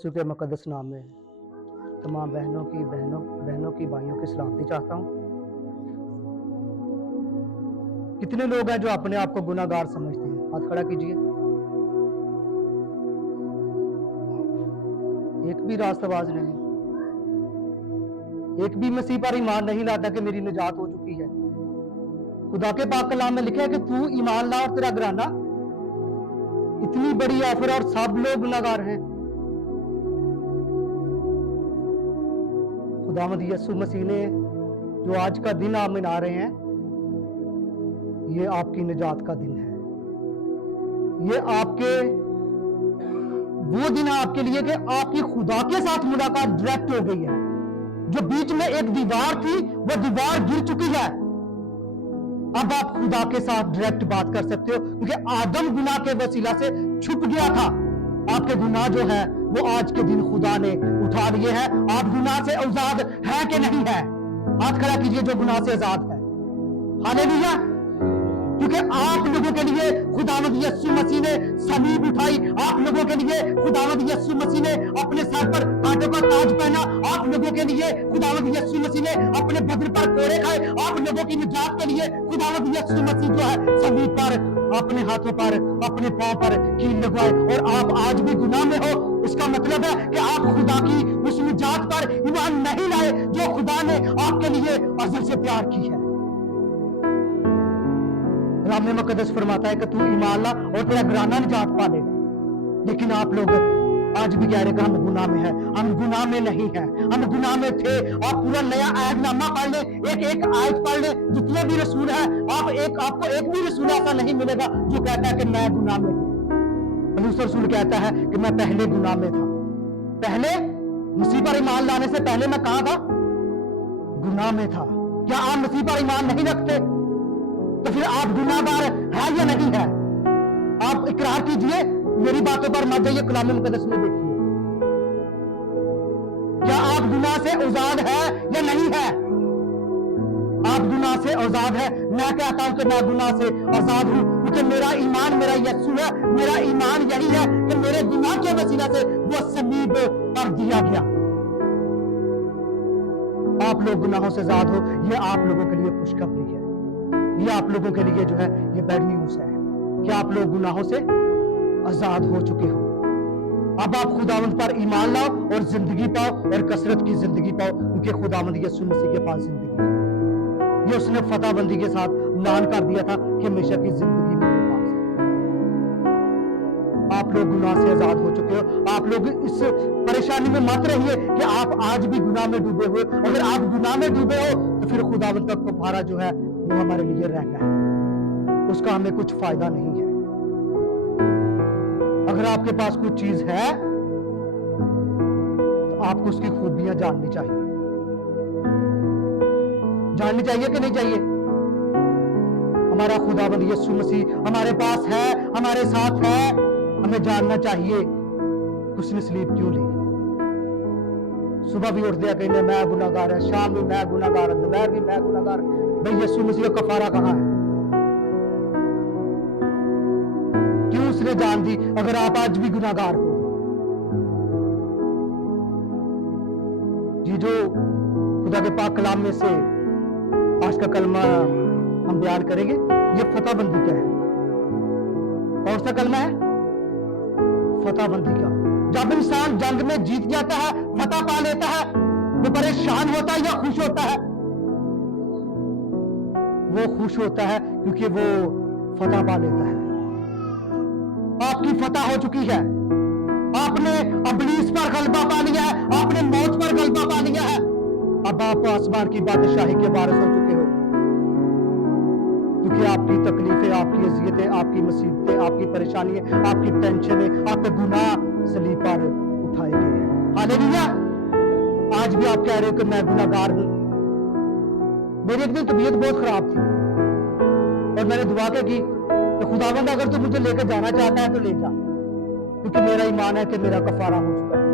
यीशु के मुकद्दस नाम में तमाम बहनों की भाइयों की सलामती चाहता हूँ। कितने लोग हैं जो अपने आप को गुनाहगार समझते हैं? हाथ खड़ा कीजिए। एक भी रास्तबाज नहीं, एक भी मसीह पर ईमान नहीं लाता कि मेरी निजात हो चुकी है। खुदा के पाक कलाम में लिखा है कि तू ईमान ला और तेरा घराना। इतनी बड़ी ऑफर और सब लोग गुनाहगार हैं। खुदावंद यीशु मसीह ने जो आज का दिन आप मना रहे हैं, ये आपकी निजात का दिन है। ये आपके वो दिन है आपके लिए कि आपकी खुदा के साथ मुलाकात डायरेक्ट हो गई है। जो बीच में एक दीवार थी, वो दीवार गिर चुकी है। अब आप खुदा के साथ डायरेक्ट बात कर सकते हो, क्योंकि आदम गुनाह के वसीला से छुप गया था। आपके गुनाह जो है वो आज के दिन खुदा ने उठा लिए हैं। आप गुनाह से आजाद है कि नहीं है? हाथ खड़ा कीजिए जो गुनाह से आजाद है। हालेलुया। क्योंकि आप लोगों के लिए खुदावंद यीशु मसीह ने सलीब उठाई। आप लोगों के लिए खुदावंद यीशु मसीह ने अपने सर पर कांटों का ताज पहना। आप लोगों के लिए खुदावंद यीशु मसीह ने अपने बदन पर कोड़े खाए। आप लोगों की निजात के लिए खुदावंद यीशु मसीह जो है सलीब पर अपने हाथों पर अपने पांव पर कील लगवाए। और आप आज भी गुनाह में हो, इसका मतलब है कि आप खुदा की उस निजात पर ईमान नहीं लाए जो खुदा ने आपके लिए अज़ल से तैयार की है। कलाम में मुकद्दस फरमाता है कि तू ईमान ला और तेरा घराना निजात पा लेगा। लेकिन आप लोग आज भी कह रहे कि हम गुनाह में हैं। हम गुनाह में नहीं हैं, हम गुनाह में थे। आप पूरा नया अहदनामा पढ़ लें, एक एक आयत पढ़ लें, जितने भी रसूल हैं, आपको एक भी रसूल ऐसा नहीं मिलेगा जो कहता है कि मैं गुनाह में हूं। पौलुस रसूल कहता है कि मैं पहले गुनाह में था। पहले मसीह पर ईमान लाने से पहले मैं कहां था? गुनाह में था। क्या आप मसीह पर ईमान नहीं रखते? तो फिर आप गुनाहगार है या नहीं है? आप इकरार कीजिए, मेरी बातों पर मत जाइए, कलाम मुकद्दस में देखिए। क्या आप गुनाह से आजाद है या नहीं है? आप गुनाह से आजाद है। मैं कहता हूं कि मैं गुनाह से आजाद हूं, क्योंकि मेरा ईमान मेरा यीशु है। मेरा ईमान यही है कि मेरे गुनाह के वसीला से वो सलीब पर दिया गया। आप लोग गुनाहों से आजाद हो, ये आप लोगों के लिए खुशखबरी है। ये आप लोगों के लिए जो है ये बैड न्यूज है कि आप लोग गुनाहों से आजाद हो चुके हो। अब आप खुदावंद पर ईमान लाओ और जिंदगी पाओ, और कसरत की जिंदगी पाओ, क्योंकि खुदावंद यीशु मसीह के पास जिंदगी है। ये उसने फतेहबंदी के साथ ऐलान कर दिया था कि हमेशा की जिंदगी मेरे पास है। आप लोग गुनाह से आजाद हो चुके हो। आप लोग इस परेशानी में मत रहिए कि आप आज भी गुनाह में डूबे हो। अगर आप गुनाह में डूबे हो तो फिर खुदावंद का कफारा जो है वो हमारे लिए रहना है, उसका हमें कुछ फायदा नहीं है। अगर आपके पास कुछ चीज है तो आपको उसकी खूबियां जाननी चाहिए। जाननी चाहिए कि नहीं चाहिए? हमारा खुदावंद यीशु मसीह हमारे पास है, हमारे साथ है। हमें जानना चाहिए उसने सलीब क्यों ली। सुबह भी उठते कहने मैं गुनाहगार है, शाम भी मैं गुनाहगार, दोपहर भी मैं गुनाहगार। भाई यीशु मसीह का कफारा कहां है? क्यों उसने जान दी? अगर आप आज भी गुनाहगार हो, जी जो खुदा के पाक कलाम में से आज का कलमा हम बयान करेंगे, ये फतेहबंदी का है। कौन सा कलमा है? फतेहबंदी का। जब इंसान जंग में जीत जाता है, फतह पा लेता है, वो परेशान होता है या खुश होता है? वो खुश होता है, क्योंकि वो फतह पा लेता है। आपकी फतह हो चुकी है। आपने इब्लीस पर गलबा पा लिया है, आपने मौत पर गलबा पा लिया है। अब आप आसमान की बादशाही के वारिस हो चुके हो, क्योंकि आपकी तकलीफें, आपकी अजियतें, आपकी मुसीबतें, आपकी परेशानियां, आपकी टेंशनें, आपके गुनाह सलीब पर उठाए गए हैं। हालेलुया। आज भी आप कह रहे हो कि मैं गुनाहगार हूं। मेरी एक दिन तबीयत बहुत खराब थी और मैंने दुआ क्या की कि खुदावंद अगर तू मुझे लेकर जाना चाहता है तो ले जा, क्योंकि मेरा ईमान है कि मेरा कफारा हो चुका है।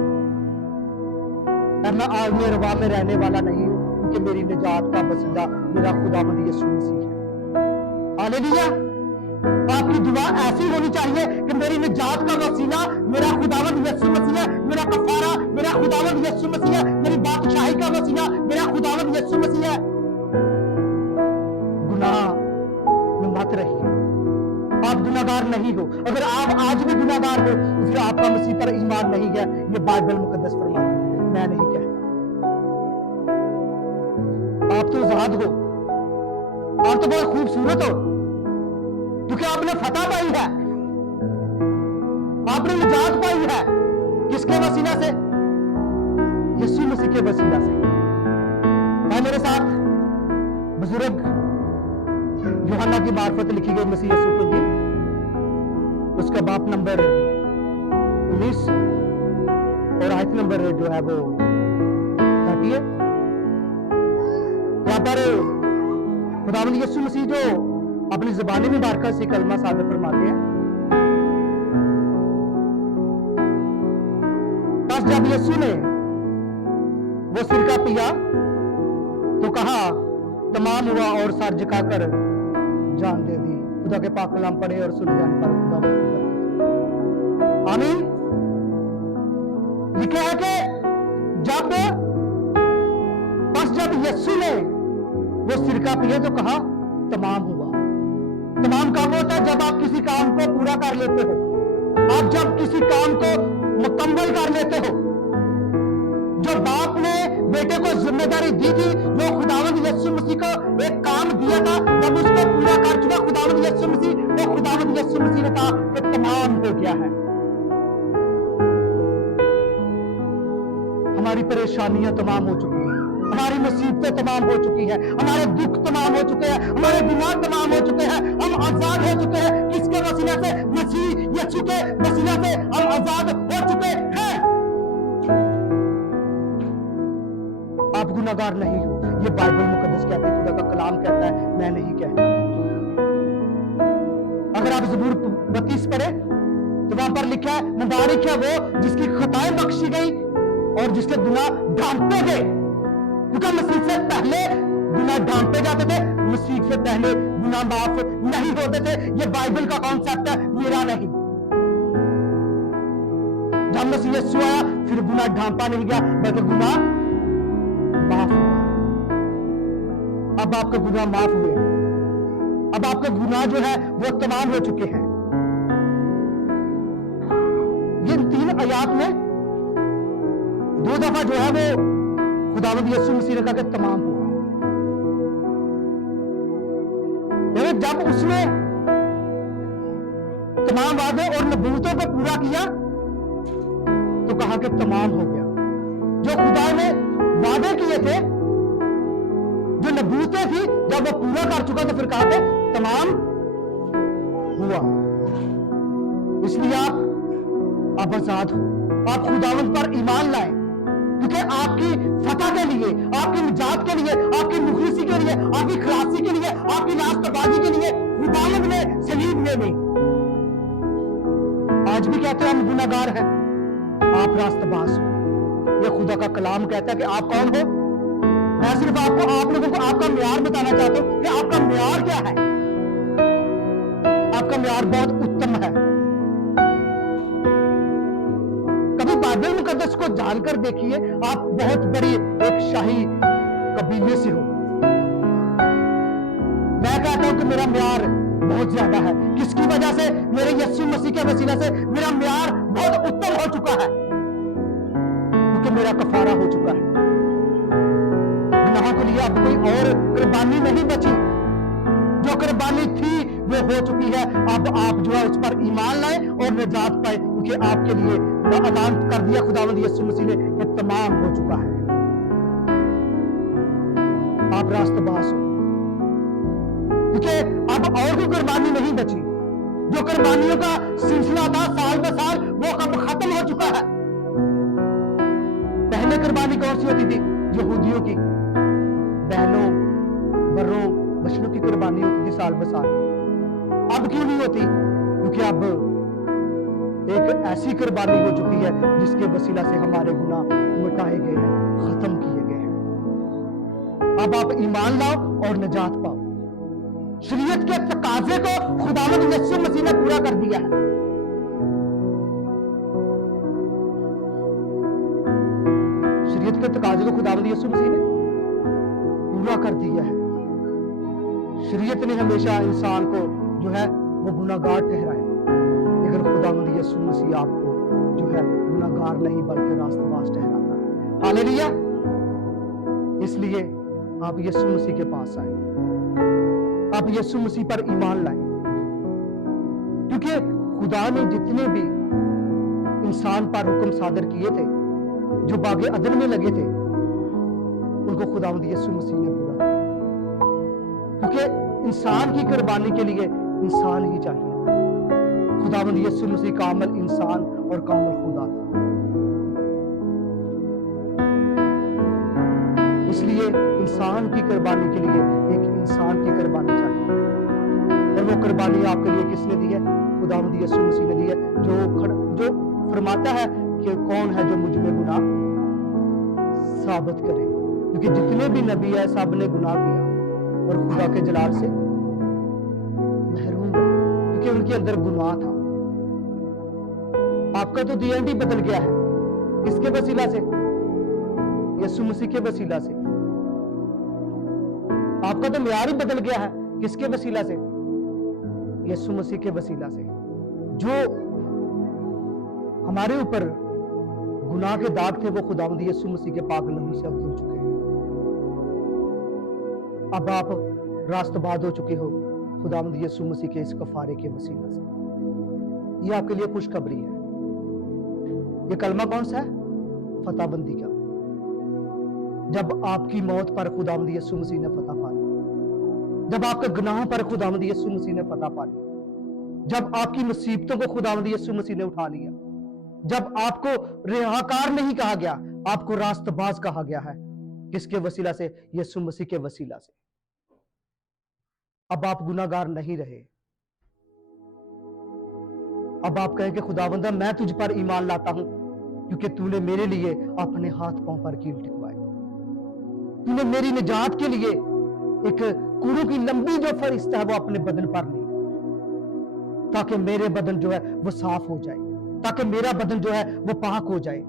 मैं आज में रवा में रहने वाला नहीं हूं, क्योंकि मेरी निजात का वसीला मेरा खुदावंद यीशु मसीह है। हालेलुया। आपकी दुआ ऐसी होनी चाहिए कि मेरी निजात का वसीला मेरा खुदावंद यीशु मसीह है, मेरा कफारा मेरा खुदावंद यीशु मसीह है, मेरी बादशाही का वसीला मेरा खुदावंद यीशु मसीह है। गुनाह में मत रहिए, आप गुनाहगार नहीं हो। अगर आप आज भी गुनाहगार हो तो फिर आपका मसीह पर ईमान नहीं है, ये बाइबल मुकद्दस फरमाती है, मैं नहीं कहता। आप तो आजाद हो, आप तो बहुत खूबसूरत हो, क्योंकि आपने फतह पाई है, आपने निजात पाई है। किसके वसीला से? यीशु मसीह के वसीला से। है मेरे साथ बुजुर्ग यूहन्ना की मार्फत लिखी गई मसीह यीशु के दिन, उसका बाप नंबर 19 और आयत नंबर जो है वो 30 है। यहाँ पर खुदावंद यीशु मसीह जो अपनी ज़बानी मुबारका से कलमा सादर फरमाते हैं। बस जब यीशु ने वो सिरका पिया तो कहा तमाम हुआ और सर झुकाकर जान दे दी। खुदा के पाक कलाम पढ़े और सुने जाने पर खुदा उसकी बरकत। आमीन। लिखा है कि जब यीशु ने वो सिरका पिया तो कहा तमाम हुआ। तमाम कब होता है? जब आप किसी काम को पूरा कर लेते हो, आप जब किसी काम को मुकम्मल कर लेते हो। जो बाप ने बेटे को जिम्मेदारी दी थी, जो खुदावंद यीशु मसीह को एक काम दिया था, जब उसको पूरा कर चुका खुदावंद यीशु मसीह, तो खुदावंद यीशु मसीह ने कहा कि तमाम हो गया है। हमारी परेशानियां तमाम हो चुकी हैं, हमारी मुसीबतें तमाम हो चुकी है, हमारे दुख तमाम हो चुके हैं, हमारे गुनाह तमाम हो चुके हैं, हम आजाद हो चुके हैं। किसके वसीला से? मसीह यीशु के वसीला से हम आजाद हो चुके हैं। आप गुनाहगार नहीं हो, ये बाइबल मुकद्दस कहती है, खुदा का कलाम कहता है, मैं नहीं कहता। अगर आप ज़बूर 32 पढ़े तो वहां पर लिखा है, मुबारक है वो जिसकी खताएं बख्शी गई और जिसके गुनाह ढांपे गए। क्योंकि मसीह से पहले गुनाह ढांपे जाते थे, मसीह से पहले गुनाह माफ नहीं होते थे। ये बाइबल का कॉन्सेप्ट है, मेरा नहीं। जब मसीह यीशु आया फिर गुनाह ढांपा नहीं गया, बल्कि गुनाह माफ हुआ। अब आपके गुनाह माफ हुए, अब आपके गुनाह जो है वो तमाम हो चुके हैं। ये 3 आयात में 2 दफा जो है वो खुदावंद यीशु मसीह ने कहा कि तमाम हुआ। जब उसने तमाम वादे और नबूवतों को पूरा किया तो कहा कि तमाम हो गया। जो खुदा ने वादे किए थे, जो नबूवतें थी, जब वो पूरा कर चुका तो फिर कहा कि तमाम हुआ। इसलिए आप आजाद हो, आप खुदावंद पर ईमान लाएं, क्योंकि आपकी फतह के लिए, आपकी निजात के लिए, आपकी मुखलिसी के लिए, आपकी खलासी के लिए, आपकी रास्तबाजी के लिए खुदावंद ने सलीब में भी। आज भी कहते हैं हम गुनाहगार हैं, आप रास्तबाज हो। ये खुदा का कलाम कहता है कि आप कौन हो। मैं सिर्फ आप लोगों को आपका म्यार बताना चाहता हूं कि आपका म्यार क्या है। आपका म्यार बहुत उत्तम है। कभी बाइबल मुकद्दस को जानकर देखिए, आप बहुत बड़ी एक शाही कबीले से हो। मैं कहता हूं कि मेरा म्यार बहुत ज्यादा है। किसकी वजह से? मेरे यीशु मसीह के वसीला से मेरा म्यार बहुत उत्तम हो चुका है, क्योंकि मेरा कफारा हो चुका है। गुनाहों के लिए अब कोई और कुर्बानी नहीं बची, जो कुर्बानी थी वो हो चुकी है। अब आप जो है उस पर ईमान लाए और निजात पाए, क्योंकि आपके लिए ऐलान कर दिया खुदावंद यीशु मसीह ने कि तमाम हो चुका है। आप रास्तबाज हो, क्योंकि अब और कोई कुर्बानी नहीं बची। जो कुर्बानियों का सिलसिला था साल ब साल, वो अब खत्म हो चुका है। पहले कुर्बानी कौन सी होती थी? यहूदियों की बहनों, बर्रों, बछड़ों की कुर्बानी होती थी साल ब साल। अब क्यों नहीं होती? क्योंकि अब एक ऐसी कुर्बानी हो चुकी है जिसके वसीला से हमारे गुनाह मिटाए गए हैं, खत्म किए गए हैं। अब आप ईमान लाओ और निजात पाओ। शरीयत के तकाजे को खुदावंद यीशु मसीह ने पूरा कर दिया है। शरीयत के तकाजे को खुदावंद यीशु मसीह ने पूरा कर दिया है। शरीयत ने हमेशा इंसान को जो है वो गुनाहगार ठहराया, लेकिन खुदावंद यीशु मसीह आपको जो है गुनाहगार नहीं बल्कि रास्तबाज ठहराता है। हालेलुया। इसलिए आप यीशु मसीह के पास आए, आप यीशु मसीह पर ईमान लाए, क्योंकि खुदा ने जितने भी इंसान पर हुक्म सादर किए थे जो बागे अदन में लगे थे, उनको खुदावंद यीशु मसीह ने पूरा किया, क्योंकि इंसान की कुर्बानी के लिए इंसान ही चाहिए था। खुदावंद यीशु मसीह कामिल इंसान और कामिल खुदा था, इसलिए इंसान की कुर्बानी के लिए एक इंसान की कुर्बानी चाहिए, और वो कुर्बानी आपके लिए किसने दी है? खुदावंद यीशु मसीह ने दी है, जो फरमाता है कि कौन है जो मुझ में गुनाह साबित करे, क्योंकि जितने भी नबी है सब ने गुनाह किया और खुदा के जलाल से महरूम रहे, क्योंकि उनके अंदर गुनाह था। आपका तो डीएनडी बदल गया है, किसके वसीला से? यीशु मसीह के वसीला से। आपका तो म्यार ही बदल गया है, किसके वसीला से? यीशु मसीह के वसीला से, जो हमारे ऊपर गुनाह के दाग थे वो खुदावंद यीशु मसीह के पाक लहू से अब धुल चुके हैं। अब आप रास्तबाज हो चुके हो खुदावंद यीशु मसीह के इस कफारे के वसीला से। ये आपके लिए खुशखबरी है। ये कलमा कौन सा है? फतहबंदी का। जब आपकी मौत पर खुदावंद यीशु मसीह ने फतह पा ली, जब आपके गुनाहों पर खुदावंद यीशु मसीह ने फतह पा ली, जब आपकी मुसीबतों को खुदावंद यीशु मसीह ने उठा लिया, जब आपको रिहाकार नहीं कहा गया, आपको रास्तबाज कहा गया है। किसके वसीला से? यीशु मसीह के वसीला से। अब आप गुनाहगार नहीं रहे। अब आप कहें कि खुदावंदा मैं तुझ पर ईमान लाता हूं, क्योंकि तूने मेरे लिए अपने हाथ पांव पर कील टिकवाए, तूने मेरी निजात के लिए एक कुड़ू की लंबी जो फरिश्त है वो अपने बदन पर ली, ताकि मेरे बदन जो है वो साफ हो जाए, ताकि मेरा बदन जो है वो पाक हो जाए।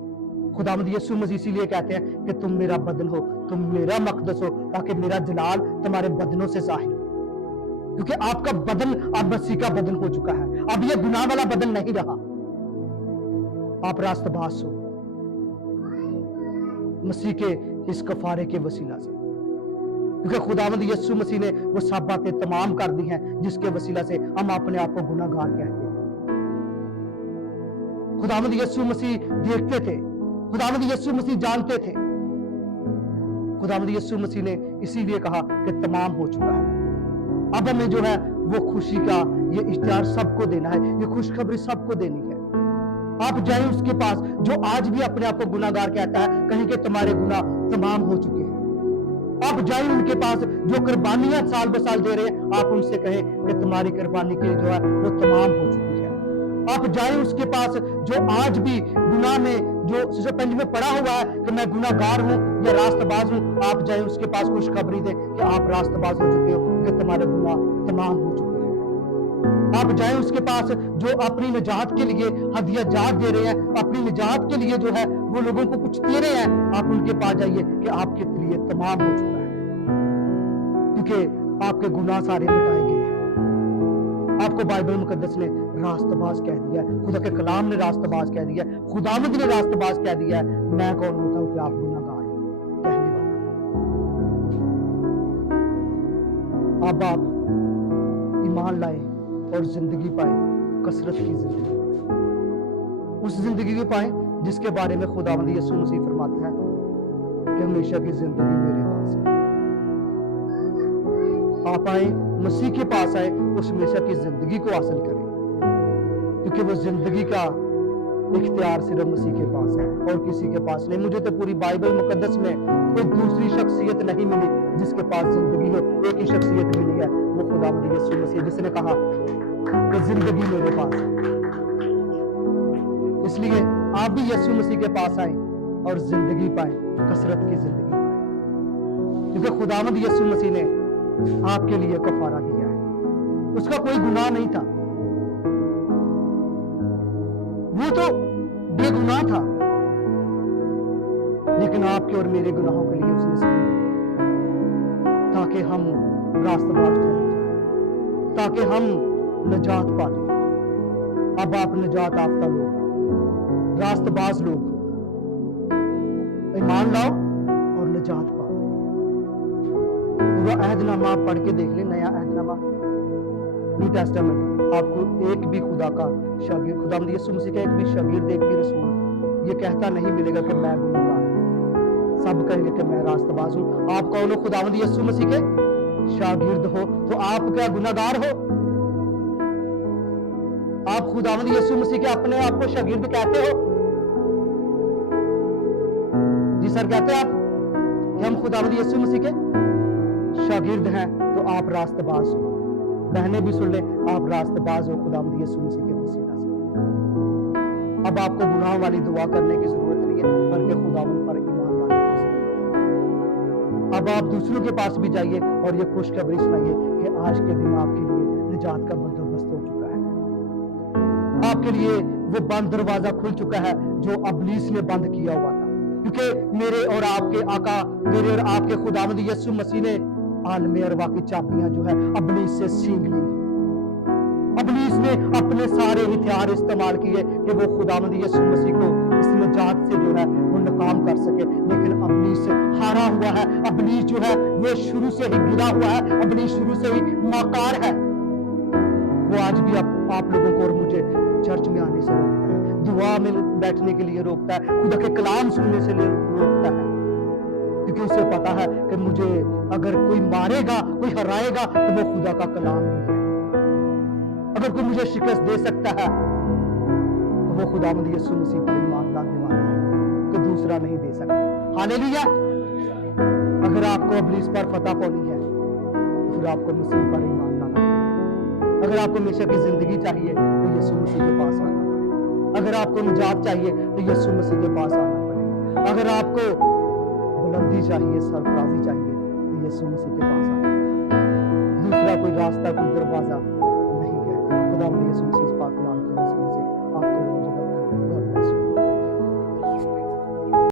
खुदावंद यीशु मसीह इसीलिए कहते हैं कि तुम मेरा बदन हो, तुम मेरा मकदस हो, ताकि मेरा जलाल तुम्हारे बदनों से जाहिर हो, क्योंकि आपका बदन अब मसीह का बदन हो चुका है। अब ये गुनाह वाला बदन नहीं रहा, आप रास्तबाज हो मसीह के इस कफारे के वसीला से, क्योंकि खुदावंद यीशु मसीह ने वो सब बातें तमाम कर दी हैं जिसके वसीला से हम अपने आप को गुनाहगार कहते हैं। खुदावंद यीशु मसीह देखते थे, खुदावंद यीशु मसीह जानते थे। खुदावंद यीशु मसीह ने इसीलिए कहा कि तमाम हो चुका है। अब हमें जो है वो खुशी का ये इश्तिहार सबको देना है, ये खुशखबरी सबको देनी है। आप जाएं उसके पास जो आज भी अपने आप को गुनाहगार कहता है, कहें कि तुम्हारे गुनाह तमाम हो चुके हैं। आप जाएं उनके पास जो कुर्बानियां साल ब साल दे रहे हैं, आप उनसे कहें कि तुम्हारी कुर्बानी की जो है वो तमाम हो चुकी है। आप जाएं उसके पास जो आज भी गुनाह में जो पंज में पड़ा हुआ है कि मैं गुनाहगार हूं या रास्तबाज हूं, आप जाएं उसके पास खुशखबरी दें कि आप रास्तबाज हो चुके हो, कि तुम्हारे गुनाह तमाम हो चुके हैं। आप जाएं उसके पास जो अपनी निजात के लिए हदिया जात दे रहे हैं, अपनी निजात के लिए जो है वो लोगों को कुछ दे रहे हैं, आप उनके पास जाइए कि आपके लिए तमाम हो चुका है, क्योंकि आपके गुनाह सारे मिटाए गए हैं। आपको बाइबल मुकद्दस ने रास्तबाज कह दिया है, खुदा के कलाम ने रास्तबाज कह दिया है, खुदावंद ने रास्तबाज कह दिया है। मैं कौन होता हूं कि आप गुनाहगार हो कहने वाला। अब आप ईमान लाए और जिंदगी पाए, कसरत की जिंदगी पाए, उस जिंदगी को पाए जिसके बारे में खुदावंद यीशु मसीह फरमाता है कि हमेशा की जिंदगी मेरे पास है। आप आए, मसीह के पास आए, उस हमेशा की जिंदगी को हासिल करें, क्योंकि वो जिंदगी का इख्तियार सिर्फ मसीह के पास है और किसी के पास नहीं। मुझे तो पूरी बाइबल मुकद्दस में कोई दूसरी शख्सियत नहीं मिली जिसके पास जिंदगी हो। एक ही शख्सियत मिली है, वो खुदावंद यीशु मसीह, जिसने कहा कि जिंदगी मेरे पास है। इसलिए आप भी यीशु मसीह के पास आए और जिंदगी पाए, कसरत की जिंदगी पाए, क्योंकि खुदावंद यीशु मसीह ने आपके लिए कफारा दिया है। उसका कोई गुनाह नहीं था, वो तो बेगुनाह था, लेकिन आपके और मेरे गुनाहों के लिए उसने सही दिए, ताकि हम रास्तबाज ठहर जाए, ताकि हम निजात पा लें। अब आप निजात याफ्ता लोग, रास्तबाज लोग, ईमान लाओ और निजात पाओ। पूरा अहदनामा आप पढ़ के देख लें, नया अहदनामा, न्यू टेस्टामेंट, आपको एक भी खुदा का शागिर्द, खुदावंद यीशु मसीह का एक भी शागिर्द, एक भी रसूल ये कहता नहीं मिलेगा कि मैं गुनहगार हूं। सब कहेंगे कि मैं रास्तबाज हूं। आप कौन हो? खुदावंद यीशु मसीह के शागिर्द हो, तो आप क्या गुनहगार हो? आप खुदावंद यीशु मसीह के अपने आप को शागिर्द कहते हो? जी सर, कहते हैं आप कि हम खुदावंद यीशु मसीह के शागिर्द हैं, तो आप रास्तबाज हो। बहनें भी सुन ले, आप रास्तबाज हो खुदावंद यीशु मसीह के वसीला से। अब आपको गुनाह वाली दुआ करने की जरूरत नहीं है, बल्कि खुदावंद पर ईमान लाने की जरूरत है। अब आप दूसरों के पास भी जाइए और ये खुशखबरी सुनाइए कि आज के दिन आपके लिए निजात का बंदोबस्त हो चुका है। आपके लिए वो बंद दरवाजा खुल चुका है जो अबलीस ने बंद किया हुआ था, क्योंकि मेरे और आपके आका, मेरे और आपके खुदावंद यीशु मसीह ने आलमे अरवा की चाबियां जो है अबलीस से छीन ली है। अबलीस ने अपने सारे हथियार इस्तेमाल किए कि वो खुदावंद यीशु मसीह को इस निजात से जो है वो नाकाम कर सके, लेकिन अबलीस हारा हुआ है। अबलीस जो है वो शुरू से ही गिरा हुआ है, अबलीस शुरू से ही नाकार है। वो आज भी आप लोगों को और मुझे चर्च में आने से रोकता है, दुआ में बैठने के लिए रोकता है, खुदा के कलाम सुनने से रोकता है, क्योंकि उसे पता है कि मुझे अगर कोई मारेगा, कोई हराएगा, तो वो खुदा का कलाम ही है। अगर कोई मुझे शिकस्त दे सकता है तो वो खुदावंद यीशु मसीह पर ईमान लाने वाला है, कोई दूसरा नहीं दे सकता। हालेलुया। अगर आपको अबलीस पर फतह पानी है तो फिर आपको मसीह पर ईमान लाना है। अगर आपको हमेशा की जिंदगी चाहिए तो यीशु मसीह के पास आना पड़ेगा। अगर आपको निजात चाहिए तो यीशु मसीह के पास आना पड़ेगा। अगर आपको बुलंदी चाहिए, सरफराजी चाहिए, तो यीशु मसीह के पास आना पड़ेगा। दूसरा कोई रास्ता, कोई दरवाजा नहीं है। खुदावंद यीशु